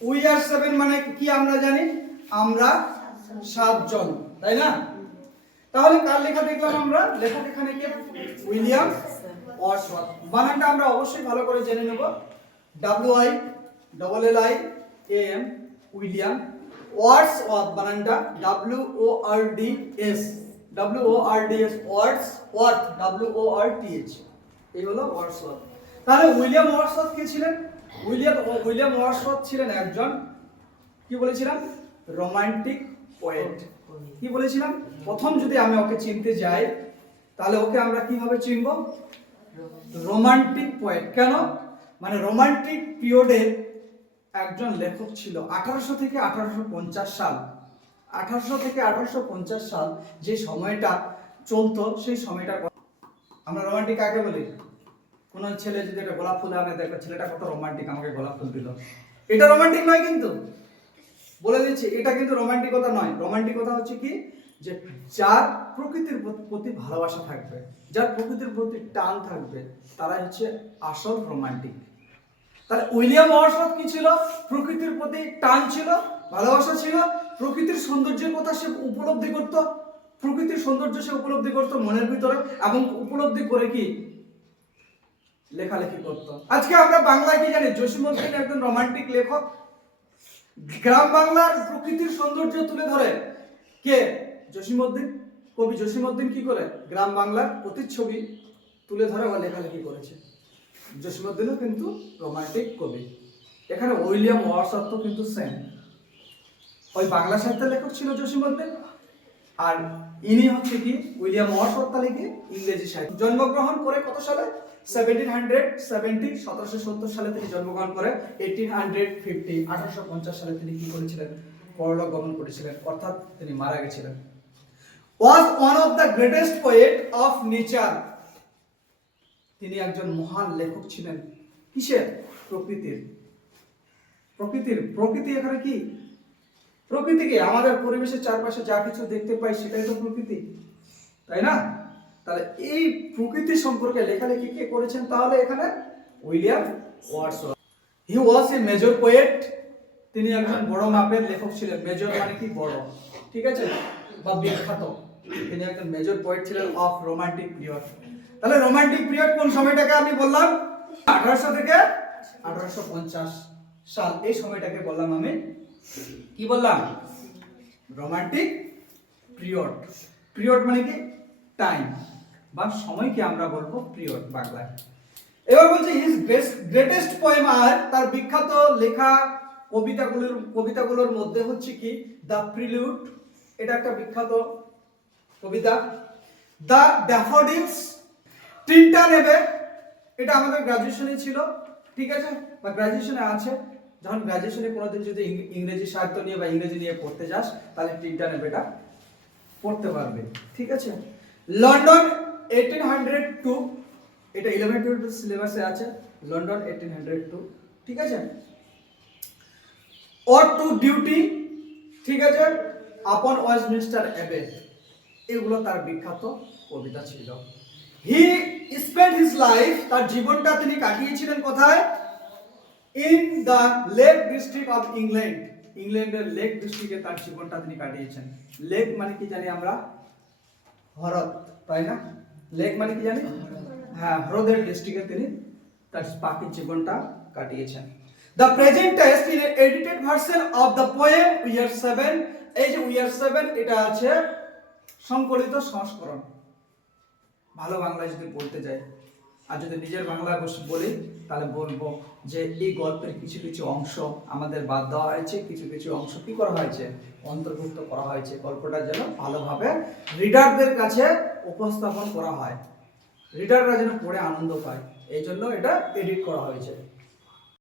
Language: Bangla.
উই আর 7 মানে কি আমরা জানি, আমরা 7 জন, তাই না? তাহলে কার লেখা দেখলাম আমরা? লেখক এখানে কে? William Wordsworth. বানানটা আমরা অবশ্যই ভালো করে জেনে নেব। WILLIAM উইলিয়াম ওয়ার্ডসওয়ার্থ, বানানটা WORDS ওয়ার্ডসওয়ার্থ WORTH, এই হলো ওয়ার্ডসওয়ার্থ। তাহলে উইলিয়াম ওয়ার্ডসওয়ার্থ কে ছিলেন? উইলিয়াম ওয়ার্ডসওয়ার্থ ছিলেন একজন, কি বলেছিলাম, রোমান্টিক পোয়েট। কি বলেছিলাম? প্রথম যদি আমি ওকে চিনতে যাই তাহলে ওকে আমরা কিভাবে চিনব? Romantic poet. কেন? মানে রোমান্টিক পিরিয়ডের একজন লেখক ছিল। 1800 থেকে 1850 সাল, 1800 থেকে 1850 সাল যে সময়টা চলতো, সেই সময়টা আমরা রোমান্টিক কাকে বলি? কোন ছেলে যদি একটা গোলাপ ফুল আনে, দেখো ছেলেটা কত রোমান্টিক, আমাকে গোলাপ ফুল দিল, এটা রোমান্টিক নয়। কিন্তু বলে দিচ্ছি, এটা কিন্তু রোমান্টিকতা নয়। রোমান্টিকতা হচ্ছে কি, যে যার প্রকৃতির প্রতি ভালোবাসা থাকবে, যার প্রকৃতির প্রতি টান থাকবে, তারা হচ্ছে আসল রোমান্টিক। তাহলে উইলিয়াম ওয়ার্ডসওয়ার্থ কি ছিল? প্রকৃতির প্রতি টান ছিল, ভালোবাসা ছিল, প্রকৃতির সৌন্দর্যের কথা সে উপলব্ধি করত, প্রকৃতির সৌন্দর্য সে উপলব্ধি করত মনের ভিতরে, এবং উপলব্ধি করে কি লেখালেখি করত। আজকে আমরা বাংলায় কি জানি? জসীমউদ্দীন একজন রোমান্টিক লেখক। গ্রাম বাংলার প্রকৃতির সৌন্দর্য তুলে ধরে কে? জসীমউদ্দীন। কবি জসীমউদ্দীন কি করে গ্রাম বাংলার প্রতিচ্ছবি তুলে ধরে বা লেখালেখি করেছে। জসীমউদ্দীনও কিন্তু রোমান্টিক কবি। এখানে উইলিয়াম ওয়ার্ডসওয়ার্থ কিন্তু সেম, ওই বাংলা সাহিত্যের লেখক ছিল জসীমউদ্দীন, আর ইনি হচ্ছে কি উইলিয়াম ওয়ার্ডসওয়ার্থ লিখে ইংরেজি সাহিত্য। জন্মগ্রহণ করে কত সালে? 1770, 1770 সালে তিনি জন্মগ্রহণ করে। 1850 সালে তিনি কি করেছিলেন? পরলোক গমন করেছিলেন, অর্থাৎ তিনি মারা গেছিলেন। was one of the greatest poet of nature, তিনি একজন মহান লেখক ছিলেন। কিসের? প্রকৃতির। প্রকৃতি এখানে কি? প্রকৃতি কি? আমাদের পরিবেশের চারপাশে যা কিছু দেখতে পাই সেটাই তো প্রকৃতি, তাই না? তাহলে এই প্রকৃতি সম্পর্কে লেখালেখি কে করেছেন? তাহলে এখানে William Wordsworth. He was a major poet, তিনি একজন বড় মাপের লেখক ছিলেন। মেজর মানে কি? বড়, ঠিক আছে, বা বিখ্যাত। তিনি একজন মেজর পোয়েট ছিলেন অফ রোমান্টিক পিরিয়ড। তাহলে রোমান্টিক পিরিয়ড কোন সময়টাকে আমি বললাম? 1800 থেকে 1850 সাল, এই সময়টাকে বললাম আমি, কি বললাম? Romantic period. পিরিয়ড মানে কি? টাইম বা সময়কে আমরা বলবো পিরিয়ড বাংলায়। এবার বলছে হিজ গ্রেটেস্ট পোয়েম, আর তার বিখ্যাত লেখা কবিতাগুলোর মধ্যে হচ্ছে কি দ্য প্রিলিউড, এটা একটা বিখ্যাত কবিতা। দ্য ড্যাফোডিলস, তিনটা নেবে, এটা আমাদের গ্রাজুয়েশনে ছিল, ঠিক আছে, বা গ্রাজুয়েশনে আছে। যখন গ্রাজুয়েশনে কোনোদিন যদি ইংরেজি সাহিত্য নিয়ে বা ইংরেজি নিয়ে পড়তে যাস, তাহলে তিনটা নেবেটা পড়তে পারবে, ঠিক আছে। লন্ডন 1802, এটা 11-12 সিলেবাসে আছে। লন্ডন 1802, ঠিক আছে। অর টু ডিউটি, ঠিক আছে, আপন ওয়েস্টমিনস্টার অ্যাবে, এগুলো তার বিখ্যাত কবিতা ছিল। হি স্পেন্ট হিজ লাইফ, তার জীবনটা তিনি কাটিয়েছিলেন কোথায়? In the lake district of England, ইংল্যান্ডের লেক ডিস্ট্রিক্টে তার জীবনটা তিনি কাটিয়েছেন। লেক মানে কি জানি আমরা? হ্রদ, তাই না? লেক মানে কি জানি? হ্যাঁ, হ্রদের ডিস্ট্রিক্টে তিনি তার বাকি জীবনটা কাটিয়েছেন। The present text in edited version of the poem we are 7, এই যে উই আর 7, এটা আছে সংকলিত সংস্করণ। ভালো বাংলায় যদি বলতে যাই, আর যদি নিজের বাংলায় বলি, তাহলে বলবো যে এই গল্পের কিছু কিছু অংশ আমাদের বাদ দেওয়া হয়েছে, কিছু কিছু অংশ কি করা হয়েছে? অন্তর্ভুক্ত করা হয়েছে, গল্পটা যেন ভালোভাবে রিডারদের কাছে উপস্থাপন করা হয়, রিডাররা যেন পড়ে আনন্দ পায়, এই জন্য এটা এডিট করা হয়েছে।